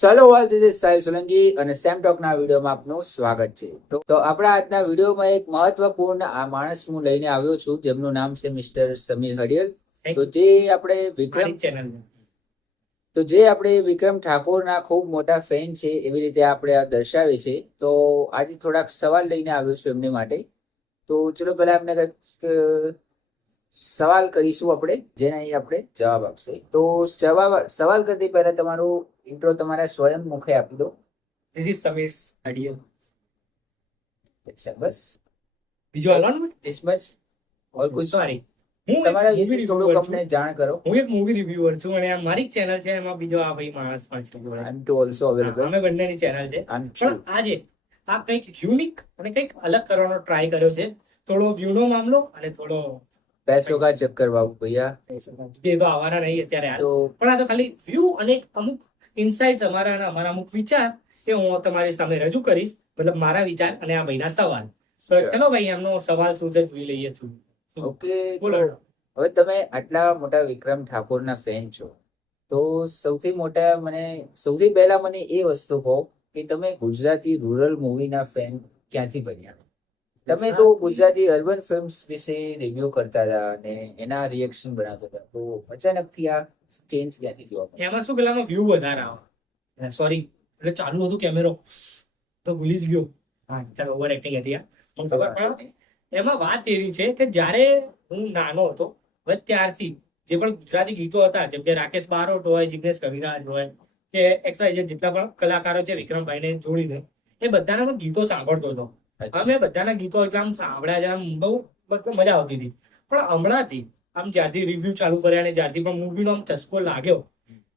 ચાલો all this is Sahil Solanki અને same ટોકના વિડીયોમાં આપનું સ્વાગત છે. તો તો આપણા આજના વિડીયોમાં એક મહત્વપૂર્ણ આ માણસ હું લઈને આવ્યો છું જેમનું નામ છે મિસ્ટર સમીર હરિયલ તો જે આપણે વિક્રમ ચેનલ તો જે આપણે વિક્રમ ઠાકોરના ખૂબ મોટા ફેન છે એવી રીતે આપણે આ દર્શાવે છે. તો આજે થોડાક સવાલ લઈને આવ્યો છું એમની માટે. તો ચલો પહેલા એમને કંઈક સવાલ કરીશું આપણે જેના આપણે જવાબ આપશે. તો જવાબ સવાલ કરતી પહેલા તમારું ઇન્ટ્રો તમારા સ્વયં મુખે આપી દો. ધીસ ઇઝ સમીર હડિયલ અચ્છા બસ. બીજો હાલવાનું ધીસ મચ ઓર કુછ સોરી હું તમારા વિશે થોડું અમને જાણ કરો. હું એક મૂવી રિવ્યુઅર છું અને આ મારી ચેનલ છે એમાં બીજો આ ભાઈ માણસ પણ છે. I am too also available અમે બંનેની ચેનલ છે. પણ આજે આ કંઈક યુનિક અને કંઈક અલગ કરવાનો ટ્રાય કર્યો છે. થોડો વ્યૂનો મામલો અને થોડો પૈસો કા ચક્કર બાબુ ભૈયા. એ તો આવવાના નહીં અત્યારે. તો પણ આ તો ખાલી વ્યૂ અને અમુક ઇનસાઇટ અમારા અને અમારા અમુક વિચાર એ હું તમારી સામે રજૂ કરીશ. મતલબ મારા વિચાર અને આ ભાઈના સવાલ. તો ચલો ભાઈ એમનો સવાલ શું છે જોઈ લઈએ છું. ઓકે બોલો. હવે તમે આટલા મોટા વિક્રમ ઠાકોરના ફેન છો. તો સૌથી મોટા મને સૌથી પહેલા મને એ વસ્તુ કહો કે તમે ગુજરાતી રૂરલ મૂવીના ફેન ક્યાંથી બન્યા? તમે તો ગુજરાતી અર્બન ફિલ્મ્સ વિશે રિવ્યુ કરતા હતા અને એના રિએક્શન બનાવતા હતા. તો અચાનકથી આ ચેન્જ ક્યાંથી જોવા મળે. એમાં શું પેલામાં વ્યૂ વધારે આવે? સોરી એટલે ચાલુ હતું કેમેરો તો ભૂલી જ ગયો. હા. ચાલો ઓવર એક્ટિંગ હતી આ. ખબર પડે. એમાં વાત એવી છે કે જ્યારે હું નાનો હતો હવે ત્યારથી જે પણ ગુજરાતી ગીતો હતા જેમ કે રાકેશ બારોટ હોય જિગ્નેશ કવિરાજ હોય કે એક્સાઇઝ જેટલા પણ કલાકારો છે વિક્રમભાઈને જોડીને એ બધાના ગીતો સાંભળતો હતો. અમે બધાના ગીતો એટલે આમ સાંભળ્યા છે બહુ મજા આવતી હતી. પણ હમણાંથી આમ જ્યારથી રિવ્યુ ચાલુ કર્યા અને જ્યારથી પણ મૂવીનો આમ ચસ્કો લાગ્યો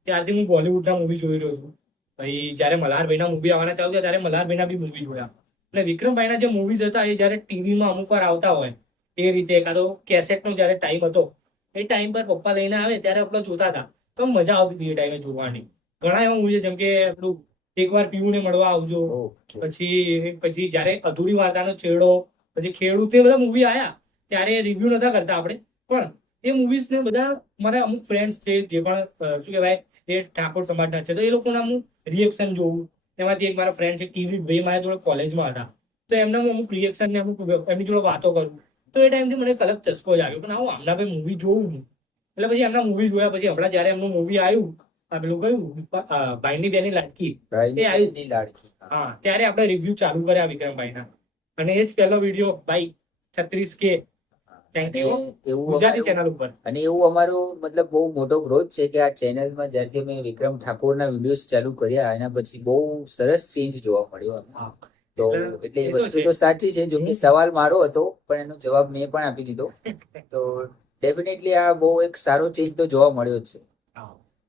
ત્યારથી હું બોલિવૂડના મૂવી જોઈ રહ્યો છું. પછી જ્યારે મલ્હારભાઈના મૂવી આવવાના ચાલુ થયા ત્યારે મલ્હારભાઈના બી મૂવી જોયા. અને વિક્રમભાઈના જે મૂવીઝ હતા એ જ્યારે ટીવીમાં અમુક વાર આવતા હોય એ રીતે એકાદો કેસેટનો જ્યારે ટાઈમ હતો એ ટાઈમ પર પપ્પા લઈને આવે ત્યારે આપણે જોતા હતા. તો મજા આવતી હતી એ ટાઈમે જોવાની. ઘણા એવા મૂવી છે જેમ કે પેલું એકવાર પીવુંને મળવા આવજો પછી પછી જ્યારે અધૂરી વાર્તાનો છેડો પછી ખેડૂત બધા મૂવી આવ્યા ત્યારે રિવ્યુ નતા કરતા આપણે. પણ એ મૂવીઝ ને બધા મારા અમુક ફ્રેન્ડ્સ છે જે પણ શું કહેવાય એ ઠાકોર સમાજના છે. તો એ લોકોના હું રિએક્શન જોઉં. એમાંથી એક મારા ફ્રેન્ડ છે ટીવી ભાઈ મારા જોડે કોલેજમાં હતા. તો એમના હું અમુક રિએક્શન ને અમુક એમની જોડે વાતો કરું. તો એ ટાઈમથી મને કલક ચસ્કો જ આવ્યો પણ હું આમના ભાઈ મૂવી જોઉં હું એટલે પછી એમના મૂવી જોયા પછી હમણાં જ્યારે એમનું મૂવી આવ્યું આ પેલું કયું ભાઈની બેની લાડકી એ આવી- ની લાડકી હા. ત્યારે આપણે રિવ્યુ ચાલુ કર્યા વિક્રમભાઈના. અને એ જ પહેલો વીડિયો ભાઈ છત્રીસ કે ગુજરાતી ચેનલ ઉપર. અને એવું અમારો મતલબ બહુ મોટો ગ્રોથ છે કે આ ચેનલમાં જ્યારથી અમે વિક્રમ ઠાકોરના વિડીયોઝ ચાલુ કર્યા એના પછી બહુ સરસ ચેન્જ જોવા મળ્યો તો એટલે એ વસ્તુ તો સાચી છે. જો કે સવાલ મારો હતો પણ એનો જવાબ મેં પણ આપી દીધો. તો ડેફિનેટલી આ બહુ એક સારો ચેન્જ તો જોવા મળ્યો જ છે.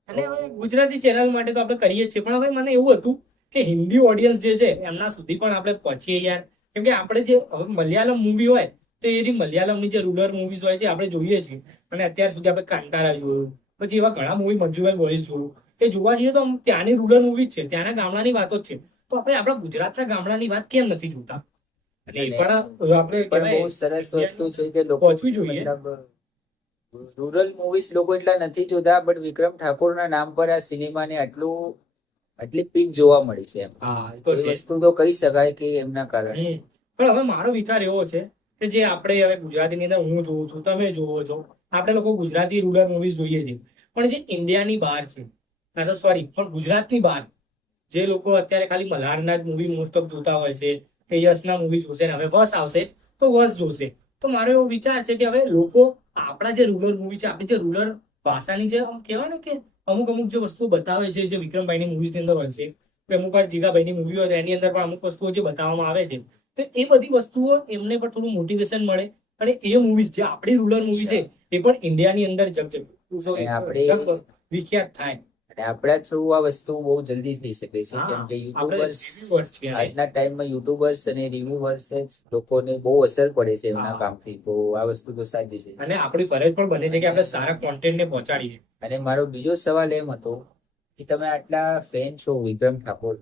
અને હવે ગુજરાતી ચેનલ માટે તો આપણે કરીએ છીએ. પણ હવે મને એવું હતું કે હિન્દી ઓડિયન્સ જે છે એમના સુધી પણ આપણે પહોંચીએ યાર. કેમ કે આપણે જે હવે મલયાલમ મૂવી હોય તો એ મલયાલમની જે રૂરલ મૂવીઝ હોય છે આપણે જોઈએ છીએ. અને અત્યાર સુધી આપણે કાંતારા જોયું પછી એવા ઘણા મૂવી મંજુભાઈ બોઈઝ જોયું. એ જોવા જઈએ તો ત્યાંની રૂરલ મૂવીઝ છે ત્યાંના ગામડાની વાતો જ છે. તો આપણે આપણા ગુજરાતના ગામડાની વાત કેમ નથી જોતા? અને એ પણ આપણે બહુ સરસ વસ્તુ છે કે લોકો પહોંચવી જોઈએ. રૂરલ મૂવીઝ લોકો એટલા નથી જોતા બટ વિક્રમ ઠાકોરના નામ પર આ સિનેમાને આટલું આટલી પીક જોવા મળી છે એમ. હા તો વસ્તુ તો કહી શકાય કે એમના કારણે. પણ હવે મારો વિચાર એવો છે કે જે આપણે હવે ગુજરાતીની અંદર હું જોઉં છું, તમે જોવો છો. આપણે લોકો ગુજરાતી રૂરલ મૂવીઝ જોઈએ છીએ પણ જે ઇન્ડિયાની બહાર છે કાં તો સોરી પણ ગુજરાતની બહાર જે લોકો અત્યારે ખાલી મલ્હારના જ મૂવી મોસ્ટ ઓફ જોતા હોય છે, કે યશના મૂવી જોશે ને, હવે વસ આવશે, તો વસ જોશે. તો મારો એવો વિચાર છે કે હવે લોકો આપણા જે રૂરલ મૂવી છે, આપણી જે રૂરલ ભાષાની જે કહેવાય ને કે અમુક અમુક જે વસ્તુઓ બતાવે છે, જે વિક્રમભાઈની મૂવીઝની અંદર હોય છે અમુક વાર જીગાભાઈની મૂવી હોય એની અંદર પણ અમુક વસ્તુઓ જે બતાવવામાં આવે છે. તો એ બધી વસ્તુઓ એમને પણ થોડું મોટિવેશન મળે. અને એ મૂવીઝ જે આપણી રૂરલ મૂવી છે એ પણ ઇન્ડિયાની અંદર જગજગ વિખ્યાત થાય. અને આપણા થ્રુ આ વસ્તુ બહુ જલ્દી થઈ શકે છે કેમ કે યુટ્યુબર્સ આજના ટાઈમમાં યુટ્યુબર્સ અને રિવ્યુઅર્સ જ લોકોને બહુ અસર પડે છે એમના કામથી. તો આ વસ્તુ તો સાચી છે. અને આપણી ફરજ પણ બને છે કે આપણે સારા કોન્ટેન્ટને પહોંચાડીએ. અને મારો બીજો સવાલ એમ હતો કે તમે આટલા ફેન છો વિક્રમ ઠાકોર.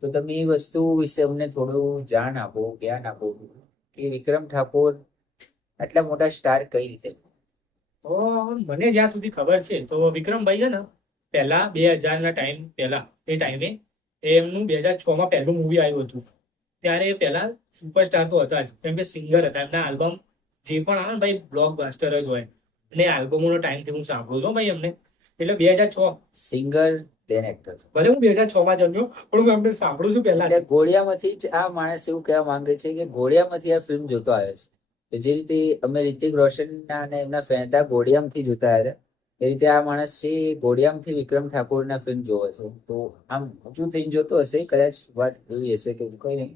તો તમે એ વસ્તુ વિશે અમને થોડું જાણ આપો જ્ઞાન આપો કે વિક્રમ ઠાકોર આટલા મોટા સ્ટાર કઈ રીતે? મને જ્યાં સુધી ખબર છે તો વિક્રમભાઈ છે ને પહેલા બે હજારના ટાઈમ પહેલા એ ટાઈમે એમનું બે હજાર છ માં પહેલું મૂવી આવ્યું હતું. ત્યારે એ પહેલા સુપરસ્ટાર તો હતા જ. કેમ કે સિંગર હતા. એમના આલ્બમ જે પણ આવે ને ભાઈ બ્લોક બાસ્ટર જ હોય. અને આલ્બમોનો ટાઈમથી હું સાંભળું છું ભાઈ એમને એટલે બે હજાર છ. સિંગર દેન એક્ટર ભલે હું બે હજાર છ માં જન્મ્યો પણ હું એમને સાંભળું છું પહેલા એટલે ગોળિયામાંથી જ આ માણસ એવું કહેવા માંગે છે કે ગોળિયામાંથી આ ફિલ્મ જોતો આવ્યો છે. જે રીતે અમે રિતિક રોશનના અને એમના ફેન હતા ઘોડિયામથી જોતા આવ્યા એ રીતે આ માણસ છે એ ઘોડિયામથી વિક્રમ ઠાકોરના ફિલ્મ જોવે છે. તો આમ ઊંચું થઈને જોતો હશે કદાચ વાત એવી હશે કે કોઈ નહીં.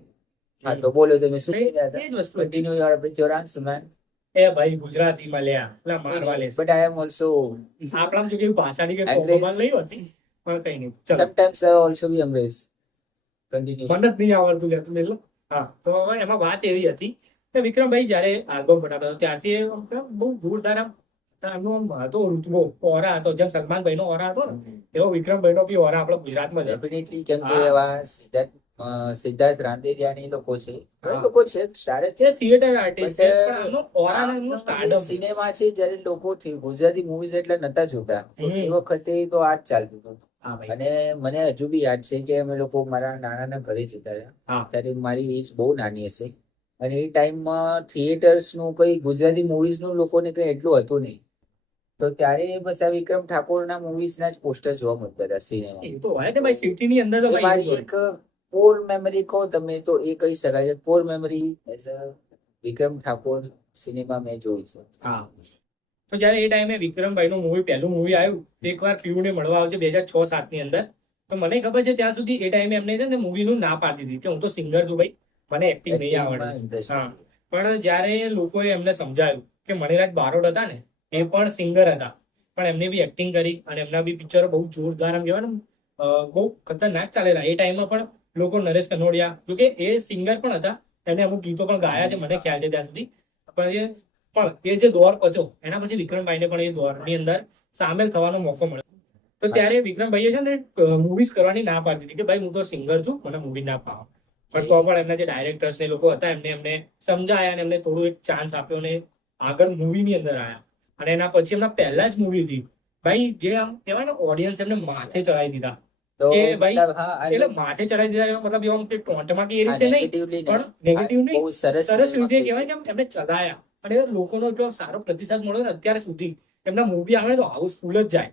હા તો બોલો તમે શું કહી રહ્યા હતા continue your with your answer man એ ભાઈ ગુજરાતીમાં લ્યા મારવા લે બટ આઈ એમ ઓલસો આપણા જો કેવી ભાષાની કે કોમન નહીં હોતી. પણ કઈ નહીં ચલો સમટાઈમ્સ ઓલસો બી અંગ્રેજ કન્ટિન્યુ મને જ નહીં આવડતું લે. તમે હા તો એમાં વાત એવી હતી કે વિક્રમભાઈ જ્યારે આલ્બમ બનાવતા હતા ત્યારથી બહુ જોરદાર આમ એમનો આમ હતો ઋતબો ઓરા હતો જેમ સલમાનભાઈ નો ઓરા હતો ને એવો વિક્રમભાઈ નો બી ઓરા આપણા ગુજરાતમાં. ડેફિનેટલી કેમ કે એવા સિદ્ધાર્થ રાંદેરિયાની લોકો છે. ઘણા લોકો છે. સારા છે થિયેટર આર્ટિસ્ટ છે ઓરાનું સ્ટારડમ સિનેમા છે. જ્યારે લોકો થી ગુજરાતી મૂવીઝ એટલે નતા જોતા. એ વખતે તો આ જ ચાલતું હતું. અને મને હજુ બી યાદ છે કે અમે લોકો મારા નાનાના ઘરે જતા રહ્યા. ત્યારે મારી એજ બહુ નાની હશે. અને એ ટાઈમમાં થિયેટર્સનું કઈ ગુજરાતી મૂવીઝનું લોકોને કઈ એટલું હતું નહીં. તો ત્યારે બસ આ વિક્રમ ઠાકોરના મૂવીઝ ના જ પોસ્ટર જોવા મળતા હતા સિનેમા તો હોય ને ભાઈ સિટી ની અંદર તો મારી એક કોર મેમરી કહો તમે તો એ કહી શકાય છે? Core memory as a Vikram Thakor cinema મેં જોઈ છે. હા. તો જ્યારે એ ટાઈમે વિક્રમભાઈ નું મૂવી પહેલું મૂવી આવ્યું એકવાર પીયુને મળવા આવશે બે હજાર છ સાતની અંદર. તો મને ખબર છે ત્યાં સુધી એ ટાઈમે એમને છે ને મૂવીનું ના પાડી દીધી કે હું તો સિંગર છું ભાઈ. મને એક્ટિંગ નહીં આવડે. હા. પણ જ્યારે લોકોએ એમને સમજાયું કે મણિરાજ બારોડ હતા ને એ પણ સિંગર હતા. પણ એમને બી એક્ટિંગ કરી અને એમના બી પિક્ચરો બહુ જોરદાર એમ કહેવાય ને બહુ ખતરનાક ચાલેલા. એ ટાઈમમાં પણ લોકો નરેશ કનોડિયા જોકે એ સિંગર પણ હતા એને અમુક ગીતો પણ ગાયા છે મને ખ્યાલ છે ત્યાં સુધી. પણ એ પણ એ જે દોર પહોંચ્યો એના પછી વિક્રમભાઈને પણ એ દોરની અંદર સામેલ થવાનો મોકો મળ્યો. તો ત્યારે વિક્રમભાઈએ છે ને મૂવીઝ કરવાની ના પાડી દીધી કે ભાઈ હું તો સિંગર છું મને મૂવી ના પાવ પણ તો પણ એમના જે ડાયરેક્ટર્સ ને લોકો હતા એમને એમને સમજાયા અને એમને થોડું એક ચાન્સ આપ્યો અને આગળ મૂવી ની અંદર આવ્યા અને એના પછી એમના પહેલા જ મૂવી હતી. ભાઈ જે આમ કહેવાય ને ઓડિયન્સ એમને માથે ચડાવી દીધા. તો મતલબ હા એટલે માથે ચડાવી દીધા મતલબ એવો કે ટોંટમાં કે એ રીતે નહીં પણ નેગેટિવ નહીં. બહુ સરસ સરસ રીતે હતું. કહેવાય કે એમને ચલાયા અને લોકોનો સારો પ્રતિસાદ મળ્યો ને અત્યારે સુધી એમના મૂવી આવે તો હાઉસફુલ જ જાય.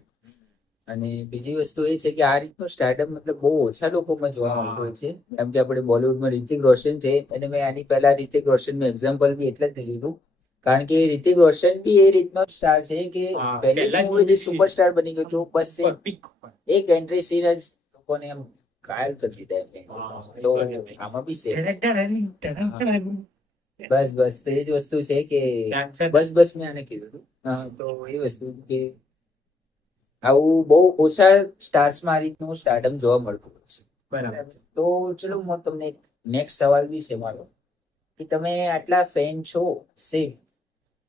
અને બીજી વસ્તુ એ છે કે આ રીતનું સ્ટાર્ટઅપ મતલબ બહુ ઓછા લોકોમાં જોવા મળતું હોય છે. જેમ કે આપણે બોલિવૂડમાં રિતિક રોશન છે અને મેં આની પહેલા રિતિક રોશનનું એક્ઝામ્પલ બી એટલે જ લીધું. કારણ કે રિતિક રોશન બી એ રીતનો સ્ટાર છે કે પહેલી જ મૂવીથી સુપરસ્ટાર બની ગયો હતો બસ એક- એન્ટ્રી સીન જ લોકોને એમ ઘાયલ કરી દીધા એમને. તો તો. આમાં બી છે બસ બસ તો એ જ વસ્તુ છે કે બસ બસ મેં આને કીધું તો એ વસ્તુ કે આવું બહુ ઓછા સ્ટાર્સમાં આ રીતનું સ્ટાર્ટઅપ જોવા મળતું હોય છે. બરાબર. તો ચલો હું તમને નેક્સ્ટ સવાલ બી છે મારો કે તમે આટલા ફેન છો સેમ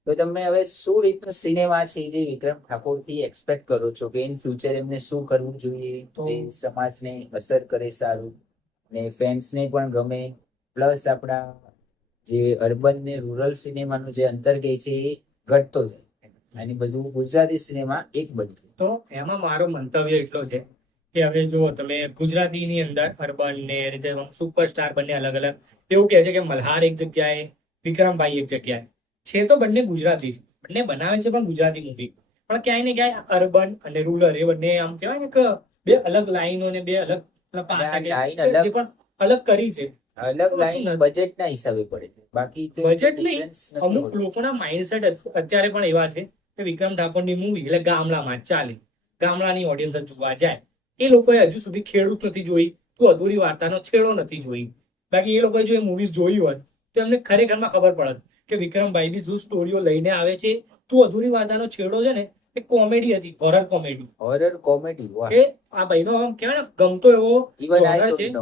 તો તમે હવે શું રીતનું સિનેમા છે જે વિક્રમ ઠાકોરથી એક્સપેક્ટ કરો છો? કે ઇન ફ્યુચર એમને શું કરવું જોઈએ? તો- જે સમાજને અસર કરે સારું ને ફેન્સને પણ ગમે. પ્લસ આપણા જે અર્બન ને રૂરલ સિનેમાનું જે અંતર ગઈ છે એ ઘટતો જાય. અને બધું ગુજરાતી સિનેમા એક બનતું તો એમાં મારો મંતવ્ય એટલો છે કે હવે જુઓ તમે ગુજરાતીની અંદર અર્બન ને એ રીતે સુપરસ્ટાર બંને અલગ અલગ એવું કહે છે કે મલ્હાર એક જગ્યાએ વિક્રમભાઈ એક જગ્યાએ. છે તો બંને ગુજરાતી બંને બનાવે છે પણ ગુજરાતી મૂવી પણ ક્યાંય ને ક્યાંય અર્બન અને રૂરલ એ બંને આમ કહેવાય ને કે બે અલગ લાઈનો ને બે અલગ પણ અલગ. કરી છે. અલગ લાઈન નથી. બજેટ ના હિસાબે પડે છે. બાકી બજેટ નહીં, અમુક લોકોના માઇન્ડસેટ અત્યારે પણ એવા છે કે વિક્રમ ઠાકોરની મૂવી એટલે ગામડામાં ચાલે. ગામડાની ઓડિયન્સ જોવા જાય. એ લોકોએ હજુ સુધી ખેડૂત નથી જોઈ. તું અધૂરી વાર્તાનો છેડો નથી જોઈ. બાકી એ લોકોએ જો એ મૂવીઝ જોઈ હોત તો એમને ખરેખરમાં ખબર પડત. કે વિક્રમભાઈ બી જૂ સ્ટોરીઓ લઈને આવે છે તું અધૂરી વાર્તાનો છેડો છે ને એ કોમેડી હતી હોરર કોમેડી હોરર કોમેડી વાહ. એ આ ભાઈનો આમ કહેવાય ને ગમતો એવો છે.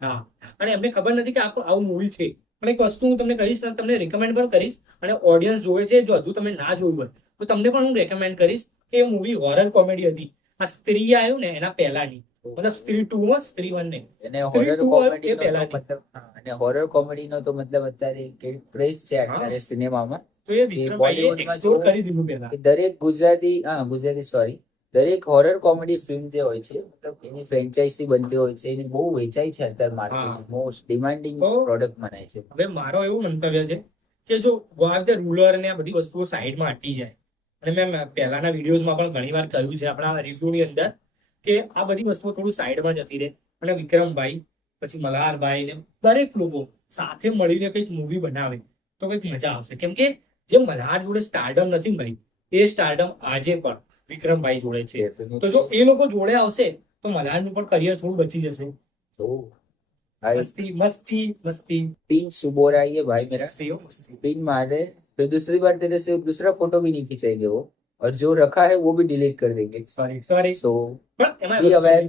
હા. અને એમને ખબર નથી કે આ આવું મૂવી છે. પણ એક વસ્તુ હું તમને કહીશ તમને રેકમેન્ડ પણ કરીશ અને ઓડિયન્સ જોવે છે જો હજુ તમે ના જોયું હોય તો તમને પણ હું રેકમેન્ડ કરીશ કે એ મૂવી હોરર કોમેડી હતી. આ સ્ત્રી આવ્યું ને એના પહેલાની. મતલબ સ્ત્રી ટુ માં સ્ત્રી વન નહીં અને હોરર કોમેડી એ મતલબ અને હોરર કોમેડી નો તો મતલબ અત્યારે ક્રેઝ છે અત્યારે સિનેમામાં તો એ વિક્રમભાઈએ કરી દીધું પહેલા. દરેક ગુજરાતી હા ગુજરાતી સોરી દરેક હોરર કોમેડી ફિલ્મ જે હોય છે મતલબ એની ફ્રેન્ચાઇઝી બનતી હોય છે એની બહુ વેચાય છે અત્યારે માર્કેટ મોસ્ટ ડિમાન્ડિંગ પ્રોડક્ટ મનાય છે. હવે મારો એવું મંતવ્ય છે કે જો રીતે રૂલર ને આ બધી વસ્તુઓ સાઈડમાં હટી જાય. અને મેં પહેલાના વિડીયોઝમાં પણ ઘણી વાર કહ્યું છે આપણા રિવ્યુની અંદર કે આ બધી વસ્તુઓ થોડું સાઈડમાં જતી રહે અને વિક્રમભાઈ પછી મલ્હારભાઈ ને દરેક લોકો સાથે મળીને કંઈક મૂવી બનાવે તો કંઈક મજા આવશે કેમ કે જે મલ્હાર જોડે સ્ટારડમ નથી ને ભાઈ એ સ્ટારડમ આજે પણ વિક્રમભાઈ જોડે છે તો જો એ લોકો જોડે આવશે તો મલ્હારનું પણ કરિયર થોડું બચી જશે तो भाई મસ્તી મસ્તી મસ્તી पिन सुबह रहा है भाई मेरा મસ્તી હો, મસ્તી पिन मारे फिर दूसरी बार तेरे से दूसरा फोटो भी नहीं खिंचाएंगे वो और जो रखा है वो भी डिलीट कर देंगे સોરી સોરી सो પણ એમાં be વસ્તુ- aware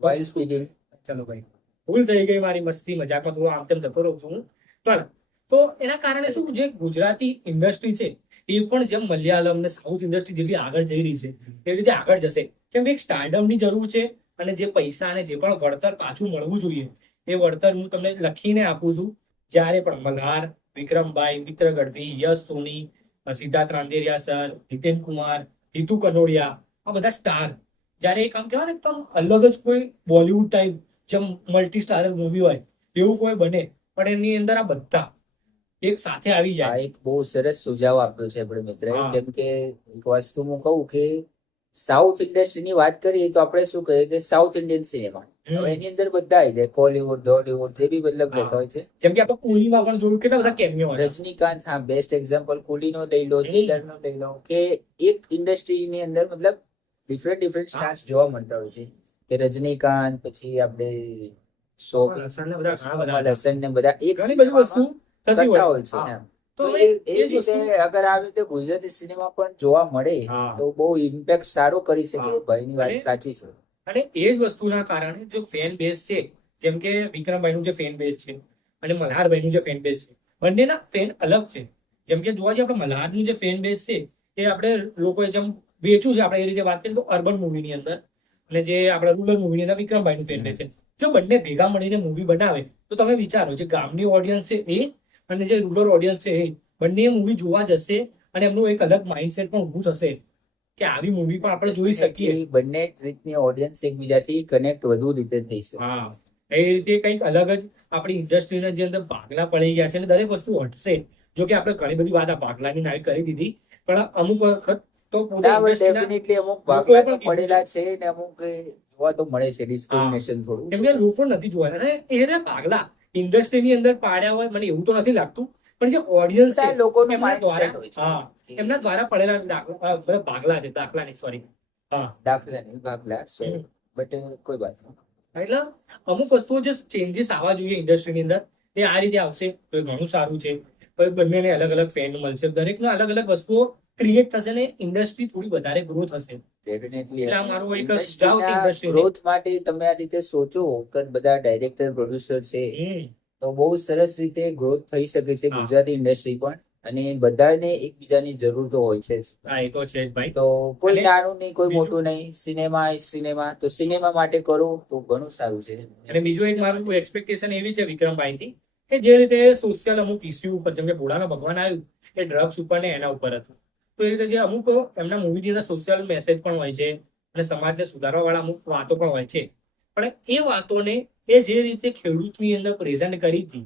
while speaking ચલો ભાઈ ભૂલ થઈ ગઈ મારી મસ્તી મજાકમાં થોડું આમ તેમ જતો રહું છું હું. પણ તો એના કારણે શું જે ગુજરાતી ઇન્ડસ્ટ્રી છે એ પણ જેમ મલયાલમ ને સાઉથ ઇન્ડસ્ટ્રી જેટલી આગળ જઈ રહી છે એ રીતે આગળ જશે કેમ કે એક સ્ટાર્ટઅપની જરૂર છે અને જે પૈસા અને જે પણ વળતર પાછું મળવું જોઈએ એ વળતર હું તમને લખીને આપું છું જ્યારે પણ મલ્હાર વિક્રમભાઈ મિત્ર ગઢવી યશ સોની સિદ્ધાર્થ રાંદેરિયા સર નીતિન કુમાર હિતુ કનોડિયા આ બધા સ્ટાર જ્યારે એક આમ કહેવાય ને એકદમ અલગ જ કોઈ બોલિવૂડ ટાઈપ જેમ મલ્ટી સ્ટાર મૂવી હોય એવું કોઈ બને પણ એની અંદર આ બધા એક સાથે આવી જાય. એક બહુ સરસ સુઝાવ આપ્યો છે આપણે મિત્ર. કેમ કે એક વસ્તુ હું કહું કે સાઉથ ઇન્ડસ્ટ્રીની વાત કરીએ તો આપણે શું કહીએ કે સાઉથ ઇન્ડિયન સિનેમા એની અંદર બધા આવી જાય. કોલિવૂડ હોલીવુડ જે બી મતલબ હા. હોય છે. જેમ કે આપણે કુલીમાં પણ જોયું કેટલા બધા કેમિયો રજનીકાંત હા બેસ્ટ એક્ઝામ્પલ કુલીનો લઈ લો. જેલરનો લઈ લો કે એક ઇન્ડસ્ટ્રીની અંદર મતલબ ડિફરન્ટ ડિફરન્ટ સ્ટાર્સ જોવા મળતા હોય છે. કે રજનીકાંત પછી આપણે હતા. લસન ને બધા એક વસ્તુ કરતા હોય. છે. તો એ રીતે અગર આવી રીતે ગુજરાતી સિનેમા પણ જોવા મળે તો બહુ ઇમ્પેક્ટ સારો કરી શકે ભાઈ ભાઈની વાત સાચી છે. અને એ જ વસ્તુના કારણે જો ફેન બેઝ છે, જેમ કે વિક્રમભાઈનું જે ફેન બેઝ છે અને મલ્હારભાઈનું જે ફેન બેઝ છે, બંનેના ફેન અલગ છે. જેમ કે જોવા જઈએ આપણે મલ્હારનું જે ફેન બેઝ છે, એ આપણે લોકોએ જેમ વેચ્યું છે, આપણે એ રીતે વાત કરીએ તો અર્બન મૂવીની અંદર. અને જે આપણે રૂરલ મૂવીની અંદર વિક્રમભાઈનું ફેન બેઝ છે. જો બંને ભેગા મળીને મૂવી બનાવે, તો તમે વિચારો જે ગામની ઓડિયન્સ છે એ અને જે રૂરલ ઓડિયન્સ છે એ, બંને મૂવી જોવા જશે અને એમનું એક અલગ માઇન્ડસેટ પણ ઊભું થશે. કે આવી મૂવી પણ આપણે જોઈ શકીએ. બંને રીતની ઓડિયન્સ એકબીજાથી કનેક્ટ વધુ રીતે થઈ શકે. હા. એ રીતે કંઈક અલગ જ આપણી ઇન્ડસ્ટ્રીના જે અંદર ભાગલા પડી ગયા છે અને દરેક વસ્તુ હટશે. જો કે આપણે ઘણી બધી વાત આ ભાગલાની નાવી કરી દીધી પણ અમુક વખત તો definitely અમુક ભાગલા તો પડેલા છે. ને અમુક જોવા તો મળે છે ડિસ્ક્રિમિનેશન થોડું. કેમ કે લોકો નથી જોવા અને એ રે ભાગલા ઇન્ડસ્ટ્રીની અંદર પાડ્યા હોય મને એવું તો નથી લાગતું પણ જે ઓડિયન્સ છે એમના દ્વારા એમના દ્વારા પડેલા દાખલા ભાગલા છે દાખલા નહીં સોરી દાખલા નહીં ભાગલા સો. બટ કોઈ વાત. એટલે અમુક વસ્તુઓ જે ચેન્જીસ આવવા જોઈએ ઇન્ડસ્ટ્રીની અંદર એ આ રીતે આવશે. તો ઘણું સારું છે. પછી બંનેને અલગ અલગ ફેન મળશે. દરેકને અલગ અલગ વસ્તુઓ ક્રિએટ થશે ને ઇન્ડસ્ટ્રી થોડી વધારે ગ્રો થશે ડેફિનેટલી growth માટે તમે આ રીતે સોચો કે બધા ડાયરેક્ટર પ્રોડ્યુસર છે. તો બહુ સરસ રીતે ગ્રોથ થઈ શકે છે ગુજરાતી ઇન્ડસ્ટ્રી પણ અને બધાને એકબીજાની જરૂર તો હોય છે હા એ તો છે જ ભાઈ. તો કોઈ નાનું નહીં કોઈ મોટું નહીં સિનેમા સિનેમા તો સિનેમા માટે કરો તો ઘણું સારું છે. અને બીજું એક મારું એક્સપેક્ટેશન એવી છે વિક્રમભાઈથી કે જે રીતે સોશિયલ અમુક ઇસ્યુ ઉપર જેમ કે ભોળાનો ભગવાન આવ્યું એ ડ્રગ્સ ઉપર ને એના ઉપર હતું. તો એ રીતે જે અમુક એમના મૂવીની અંદર સોશિયલ મેસેજ પણ હોય છે અને સમાજને સુધારવા વાળા અમુક વાતો પણ હોય છે. પણ એ વાતોને એ જે રીતે ખેડૂતની અંદર પ્રેઝન્ટ કરી હતી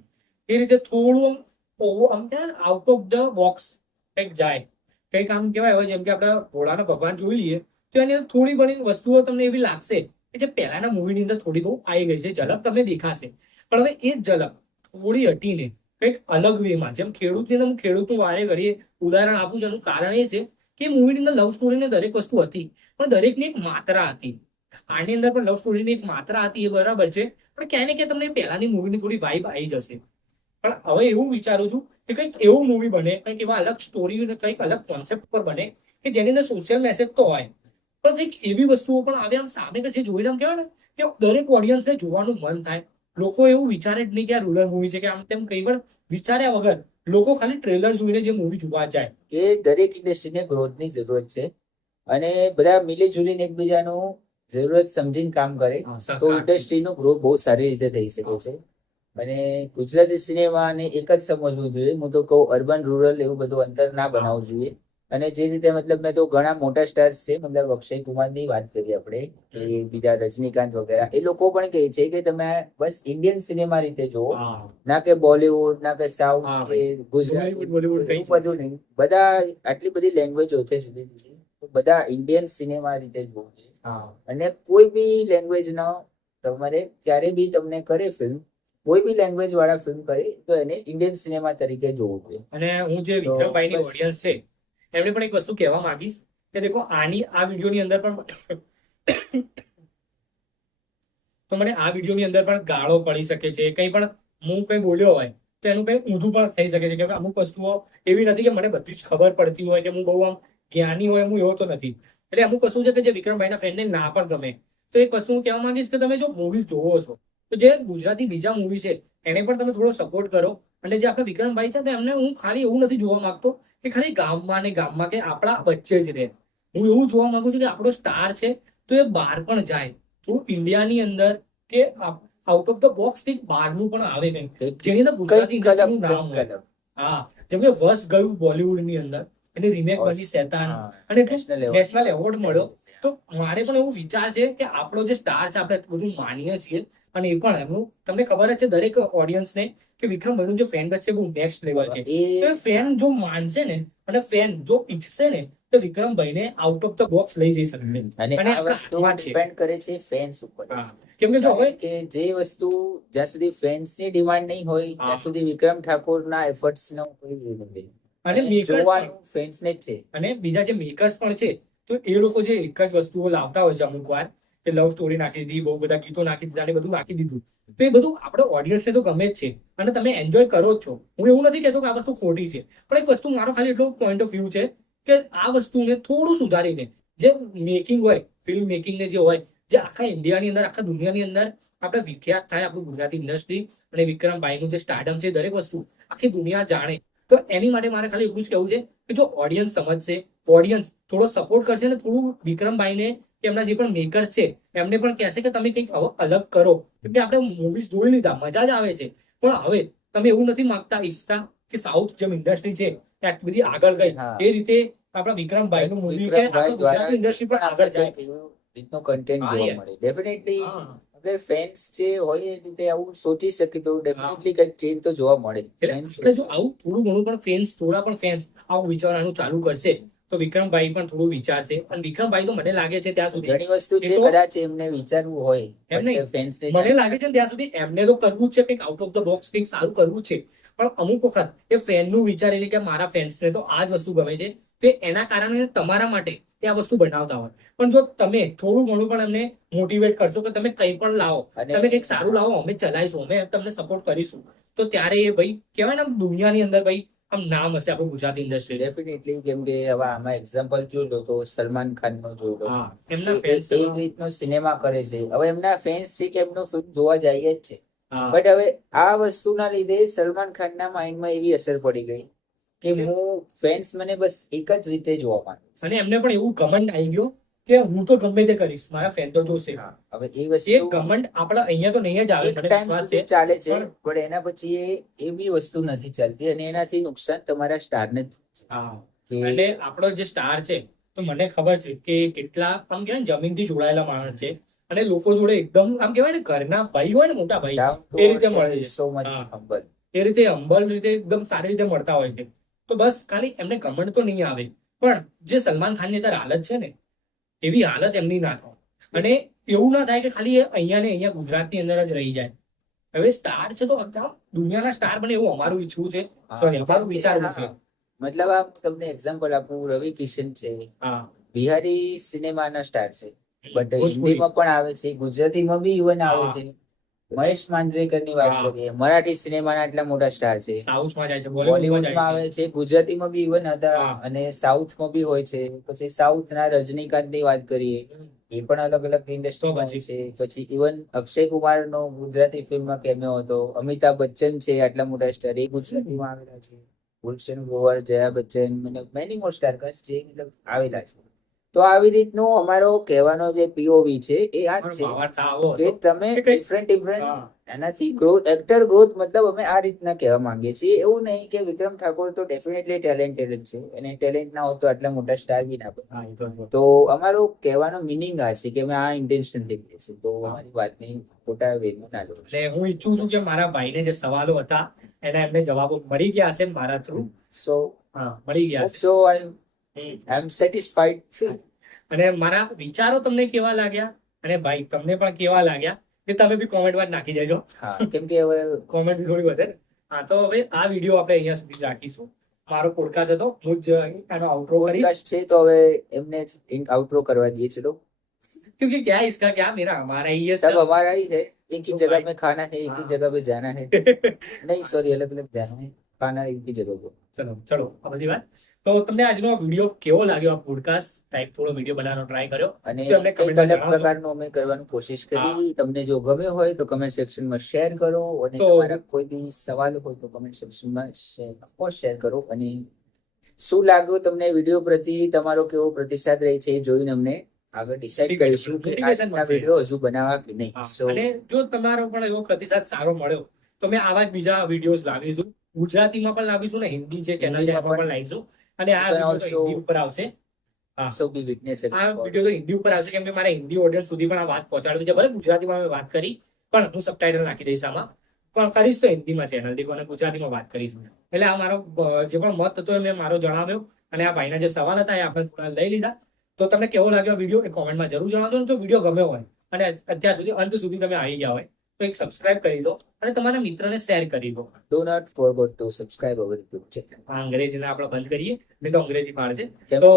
એ રીતે થોડું આમ આમ આઉટ ઓફ ધ બોક્સ કંઈક જાય. કંઈક આમ કહેવાય હવે જેમ કે આપણે ભોળાનો ભગવાન જોઈ લઈએ, તો એની અંદર થોડી ઘણી વસ્તુઓ તમને એવી લાગશે કે જે પહેલાના મૂવીની અંદર થોડી બહુ આવી ગઈ છે, ઝલક તમને દેખાશે. પણ હવે એ જ ઝલક થોડી હટીને કંઈક અલગ વેમાં, જેમ ખેડૂતની અંદર હું ખેડૂતનું વારે ઘડીએ ઉદાહરણ આપું છું, એનું કારણ એ છે કે મૂવીની અંદર લવ સ્ટોરીની દરેક વસ્તુ હતી, પણ દરેકની એક માત્રા હતી. આની અંદર પણ લવ સ્ટોરીની એક માત્રા હતી, એ બરાબર છે. પણ ક્યાંય ને ક્યાંય તમને પહેલાની મૂવીની થોડી વાઇબ આવી જશે. પણ હવે એવું વિચારું છું કે કંઈક એવું મૂવી બને, કંઈક એવા અલગ સ્ટોરી કંઈક અલગ કોન્સેપ્ટ પર બને કે જેની અંદર સોશિયલ મેસેજ તો હોય. પણ કંઈક એવી વસ્તુઓ પણ આવે આમ સામે કે જે જોઈને આમ કહેવાય ને કે દરેક ઓડિયન્સને જોવાનું મન થાય. લોકો એવું વિચારે જ નહીં કે આ રૂરલ મૂવી છે કે આમ તેમ કંઈ પણ વિચાર્યા વગર લોકો ખાલી ટ્રેલર જોઈને જે મૂવી જોવા જાય. કે દરેક ઇન્ડસ્ટ્રીને ગ્રોથની જરૂરત છે. અને બધા મિલી જુલીને એકબીજાનું જરૂરત સમજીને કામ કરે તો ઇન્ડસ્ટ્રીનો ગ્રોથ બહુ સારી રીતે થઈ શકે છે. અને ગુજરાતી સિનેમાને એક જ સમજવું જોઈએ હું તો કહું અર્બન રૂરલ એવું બધું અંતર ના બનાવવું જોઈએ. અને જે રીતે મતલબ મેં તો ઘણા મોટા સ્ટાર્સ છે મતલબ અક્ષય કુમારની વાત કરી આપણે કે બીજા રજનીકાંત વગેરે એ લોકો પણ કહે છે કે તમે બસ ઇન્ડિયન સિનેમા રીતે જુઓ. ના કે બોલિવૂડ ના કે સાઉથ કે ગુજરાતી બધું નહીં. બધા આટલી બધી લેંગ્વેજો છે જુદી જુદી. બધા ઇન્ડિયન સિનેમા રીતે જોવું અને કોઈ બી લેંગ્વેજ ના તમારે ક્યારે બી તમને કરે ફિલ્મ કોઈ બી લેંગ્વેજ વાળા ફિલ્મ કરે તો એને ઇન્ડિયન સિનેમા તરીકે જોવું જોઈએ. અને હું જે વિક્રમભાઈ વિક્રમભાઈની ઓડિયન્સ છે એમને પણ એક વસ્તુ કહેવા માંગીશ કે દેખો આની આ વિડીયોની અંદર પણ તો મને આ વિડીયોની અંદર પણ ગાળો પડી શકે છે કંઈ પણ હું કંઈ બોલ્યો હોય તો એનું કંઈ ઊંધું પણ થઈ શકે છે કે અમુક વસ્તુઓ એવી નથી કે મને બધી જ ખબર પડતી હોય કે હું બહુ આમ જ્ઞાની હોય હું એવો તો નથી. એટલે અમુક વસ્તુ છે કે જે વિક્રમભાઈના ફ્રેન્ડને ના પણ ગમે. તો એક વસ્તુ હું કહેવા માંગીશ કે તમે જો મૂવીઝ જોવો છો તો જે ગુજરાતી બીજા મૂવી છે એને પણ તમે થોડો સપોર્ટ કરો. અને જે આપણે વિક્રમભાઈ છે એમને હું ખાલી એવું નથી જોવા માંગતો કે ખાલી ગામમાં ને ગામમાં કે આપણા વચ્ચે જ રહે. હું એવું જોવા માંગુ છું કે આપણો સ્ટાર છે તો એ બહાર પણ જાય. તો ઇન્ડિયાની અંદર કે આઉટ ઓફ ધ બોક્સ કંઈક બહારનું પણ આવે કંઈક. જેની અંદર ગુજરાતી ઇન્ડસ્ટ્રીનું નામ હા જેમ કે વસ ગયું બોલિવૂડની અંદર. એની રિમેક બની શેતાન. અને. નેશનલ એવોર્ડ મળ્યો. તો મારે પણ એવું વિચાર છે કે આપણો જે સ્ટાર છે આપણે બધું માનીએ છીએ. અને એ પણ એમનું તમને ખબર જ છે દરેક ઓડિયન્સને કે વિક્રમ ભાઈનું જે ફેન બેસ છે બહુ નેક્સ્ટ લેવલ છે. તો ફેન જો માનશે ને અને ફેન જો ઈચ્છશે ને તો વિક્રમભાઈને આઉટ ઓફ ધ બોક્સ લઈ જઈ શકે. અને આ વસ્તુ. ડિપેન્ડ કરે છે ફેન્સ ઉપર. કેમ કે જો હવે કે જે વસ્તુ જ્યાં સુધી ફેન્સની ડિમાન્ડ નહીં હોય. ત્યાં સુધી વિક્રમ ઠાકોર ના એફર્ટ્સ નો કોઈ વેલ્યુ નહીં. અને જોવાનું ફેન્સ ને જ છે. અને બીજા જે મેકર્સ પણ છે તો એ લોકો જે એક જ વસ્તુઓ લાવતા હોય છે અમુક વાર કે લવ સ્ટોરી નાખી દીધી બહુ બધા ગીતો નાખી દીધા અને બધું નાખી દીધું. તો એ બધું આપણે ઓડિયન્સને તો ગમે જ છે. અને તમે એન્જોય કરો જ છો. હું એવું નથી કહેતો કે આ વસ્તુ ખોટી છે. પણ એક વસ્તુ મારો ખાલી એટલો પોઈન્ટ ઓફ વ્યૂ છે કે આ વસ્તુને થોડું સુધારીને જે મેકિંગ હોય ફિલ્મ મેકિંગને જે હોય જે આખા ઇન્ડિયાની અંદર આખા દુનિયાની અંદર આપણે વિખ્યાત થાય આપણું ગુજરાતી ઇન્ડસ્ટ્રી અને વિક્રમભાઈનું જે સ્ટાર્ડમ છે દરેક વસ્તુ આખી દુનિયા જાણે. તો એની માટે મારે ખાલી એટલું જ કહેવું છે કે જો ઓડિયન્સ સમજશે ઓડિયન્સ થોડો સપોર્ટ કરશે ને થોડું વિક્રમભાઈને કે એમના જે પણ મેકર્સ છે એમને પણ કહેશે કે તમે કંઈક અલગ કરો. કે આપણે મૂવીઝ જોઈ લીધા મજા જ આવે છે. પણ હવે તમે એવું નથી માંગતા ઈચ્છતા કે સાઉથ જેમ ઇન્ડસ્ટ્રી છે આટલી બધી આગળ ગઈ. એ રીતે આપણા વિક્રમભાઈ નું મૂવી કે ગુજરાતી ઇન્ડસ્ટ્રી પણ આગળ જાય. રીતનો કન્ટેન્ટ જોવા મળે. ડેફિનેટલી અગર ફેન્સ જે હોય એ રીતે આવું સોચી શકે તો ડેફિનેટલી કંઈક ચેન્જ તો જોવા મળે. એટલે જો આવું થોડું ઘણું પણ ફેન્સ થોડા પણ ફેન્સ આવું વિચારવાનું ચાલુ કરશે તો વિક્રમભાઈ પણ થોડું વિચારશે. પણ વિક્રમભાઈ તો મને લાગે છે ત્યાં સુધી ઘણી વસ્તુ છે કદાચ એમને વિચારવું હોય એમ નહીં. ફેન્સ મને લાગે છે ને ત્યાં સુધી એમને તો કરવું જ છે કંઈક આઉટ ઓફ ધ બોક્સ કંઈક સારું કરવું જ છે. પણ અમુક વખત એ ફેનનું વિચારીને કે મારા ફેન્સને તો આ જ વસ્તુ ગમે છે. તે એના કારણે તમારા માટે તે આ વસ્તુ બનાવતા હોય. પણ જો તમે થોડું ઘણું પણ અમને મોટિવેટ કરશો કે તમે કંઈ પણ લાવો તમે કંઈક સારું લાવો અમે ચલાવીશું અમે તમને સપોર્ટ કરીશું તો ત્યારે એ ભાઈ કહેવાય ને દુનિયાની અંદર ભાઈ આમ નામ હશે આપણું ગુજરાતી ઇન્ડસ્ટ્રી ડેફિનેટલી કેમ કે હવે આમાં એક્ઝામ્પલ જોઈ લો તો સલમાન ખાન નો જોઈ લો. એમના ફેન્સ એ રીતનો સિનેમા કરે છે. હવે એમના ફેન્સ છે કે એમનો ફિલ્મ જોવા જાય જ છે. બટ હવે આ વસ્તુના લીધે સલમાન ખાનના માઇન્ડમાં એવી અસર પડી ગઈ. કે હું ફેન્સ મને બસ એક જ રીતે જોવા માંગુ અને એમને પણ એવું કમેન્ટ આવી ગયો કે હું તો ગમે તે કરીશ મારા ફેન તો જોશે. હવે એ એ વસ્તુ ઘમંડ આપણા અહીંયા તો નહીં જ આવે મને ચાલે છે પણ- એના પછી એ એ બી વસ્તુ નથી ચાલતી અને એનાથી નુકસાન તમારા સ્ટારને ને હા. એટલે આપણો જે સ્ટાર છે તો મને ખબર છે કે કેટલા આમ કહેવાય જમીનથી જોડાયેલા માણસ છે. અને લોકો જોડે એકદમ આમ કહેવાય ને ઘરના ભાઈ હોય ને મોટા ભાઈ એ રીતે મળે છે. સો મચ હા. એ રીતે હંબલ રીતે એકદમ સારી રીતે મળતા હોય છે. તો બસ ખાલી એમને ઘમંડ તો નહીં આવે. પણ જે સલમાન ખાનની અત્યારે હાલત છે ને એવી હાલત એમની ના થાય. અને એવું ના થાય કે ખાલી એ અહીંયા ને અહીંયા ગુજરાતની અંદર જ રહી જાય. હવે સ્ટાર છે તો દુનિયાના સ્ટાર બને એવું અમારું ઈચ્છવું છે. સોરી અમારું વિચારવું છે. મતલબ આ તમને એક્ઝામ્પલ આપું રવિ કિશન છે. બિહારી સિનેમાના સ્ટાર છે. બટ હિન્દીમાં પણ આવે છે ગુજરાતીમાં બી ઇવન આવે છે. મહેશ માંજરેકરની વાત કરીએ. મરાઠી સિનેમાના આટલા મોટા સ્ટાર છે. સાઉથમાં જાય છે બોલિવૂડમાં આવે છે ગુજરાતીમાં બી ઇવન હતા. અને સાઉથમાં બી હોય છે. પછી સાઉથના રજનીકાંતની વાત કરીએ એ પણ અલગ અલગ ઇન્ડસ્ટ્રીમાં? છે. પછી ઇવન અક્ષય કુમાર નો ગુજરાતી ફિલ્મમાં કેમ્યો હતો. અમિતાભ બચ્ચન છે આટલા મોટા સ્ટાર. એ ગુજરાતીમાં આવેલા છે. Gulshan Grover Jaya Bachchan many more star જે મતલબ આવેલા છે. તો આવી રીતનું અમારો કહેવાનો જે પીઓવી છે એ આ છે. કે તમે ડિફરન્ટ ડિફરન્ટ એનાથી ગ્રોથ એક્ટર ગ્રોથ મતલબ અમે આ રીતના કહેવા માંગીએ છીએ. એવું નહીં કે વિક્રમ ઠાકોર તો ડેફિનેટલી ટેલેન્ટેડ છે. અને ટેલેન્ટ ના હોત તો આટલા મોટા સ્ટાર બી ના તો અમારો કહેવાનો મિનિંગ આ છે કે અમે આ ઇન્ટેન્શનથી કહીએ છીએ. તો અમારી વાતની ખોટા વેમાં ના એટલે હું ઈચ્છું છું કે મારા ભાઈને જે સવાલો હતા એના એમને જવાબો મળી ગયા હશે મારા થ્રુ સો હા મળી ગયા સો આઈ આઈ એમ સેટિસ્ફાઈડ અને મારા વિચારો તમને કેવા લાગ્યા અને ભાઈ તમને પણ કેવા લાગ્યા એ તમે બી કોમેન્ટમાં જ નાખી દેજો હા કેમ કે હવે કોમેન્ટ થોડી વધે ને હા તો હવે આ વિડીયો આપણે અહીંયા સુધી જ રાખીશું મારો પોડકાસ્ટ હતો હું જ આનો આઉટરો કરીશ podcast છે તો હવે એમને જ આઉટરો કરવા દઈએ ચલો क्योंकि क्या है इसका क्या मेरा हमारा ही है सब सब हमारा ही है एक ही तो जगह भाई- में खाना है एक ही हाँ। जगह पे जाना है नहीं सॉरी अलग अलग जाना है खाना एक ही जगह पे ચલો ચલો આ બધી વાત તો તમને આજનો વીડિયો કેવો લાગ્યો આ પોડકાસ્ટ ટાઈપ થોડો વીડિયો બનાવવાનો ટ્રાય કર્યો? અને માં અલગ પ્રકારનો અમે કરવાની કોશિશ કરી. તમને જો ગમ્યો હોય તો કમેન્ટ સેક્શનમાં શેર કરો અને તમારા કોઈ બી સવાલ હોય તો કમેન્ટ સેક્શનમાં શેર ઓફકોર્સ શેર કરો. અને શું લાગ્યું તમને વીડિયો પ્રતિ? તમારો કેવો પ્રતિસાદ રહે છે એ જોઈને અમને આગળ ડિસાઈડ કરીશું કે આજના વીડિયો હજુ બનાવવા કે નહીં. અને જો તમારો પણ એવો પ્રતિસાદ સારો મળ્યો તો અમે આવા જ બીજા વિડીયોઝ લાવીશું. ગુજરાતીમાં પણ લાવીશું ને હિન્દી જે ચેનલ છે એમાં પણ. લાવીશું. અને આ વીડિયો હિન્દી ઉપર આવશે. હા. so be આ વીડિયો તો હિન્દી ઉપર આવશે કેમ કે મારે હિન્દી ઓડિયન્સ સુધી પણ આ વાત પહોંચાડવી છે. ભલે ગુજરાતીમાં મેં વાત કરી પણ હું સબટાઇટલ નાખી દઈશ આમાં. પણ કરીશ તો હિન્દીમાં ચેનલથી અને ગુજરાતીમાં વાત કરીશ એટલે આ મારો જે પણ મત હતો એ મેં મારો જણાવ્યો અને આ ભાઈના જે સવાલ હતા એ આપણે થોડા લઈ લીધા. તો તમને કેવો લાગ્યો વીડિયો એ કોમેન્ટમાં જરૂર જણાવજો જો વીડિયો ગમ્યો હોય અને અત્યાર સુધી અંત સુધી તમે આવી ગયા હોય. તો એક સબસ્ક્રાઇબ કરી દો અને તમારા મિત્રને શેર કરી દો. Do not forgot to subscribe our YouTube channel આ અંગ્રેજીને આપણે બંધ કરીએ નહીં તો અંગ્રેજી પાડ છે તો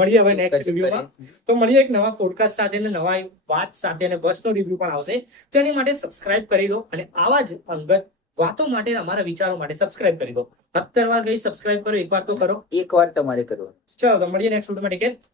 મળીએ હવે નેક્સ્ટ કચકચ તો મળીએ એક નવા પોડકાસ્ટ સાથે અને નવા વાત સાથે અને બસનો રિવ્યુ પણ આવશે. તો એની માટે સબસ્ક્રાઇબ કરી દો અને આવા જ અંગત વાતો માટે અમારા વિચારો માટે સબસ્ક્રાઇબ કરી દો. સત્તર વાર કઈ સબસ્ક્રાઇબ કરો એકવાર તો કરો. એક વાર તમારે કરો ચલો તો મળીએ નેક્સ્ટ વિડીયોમાં માટે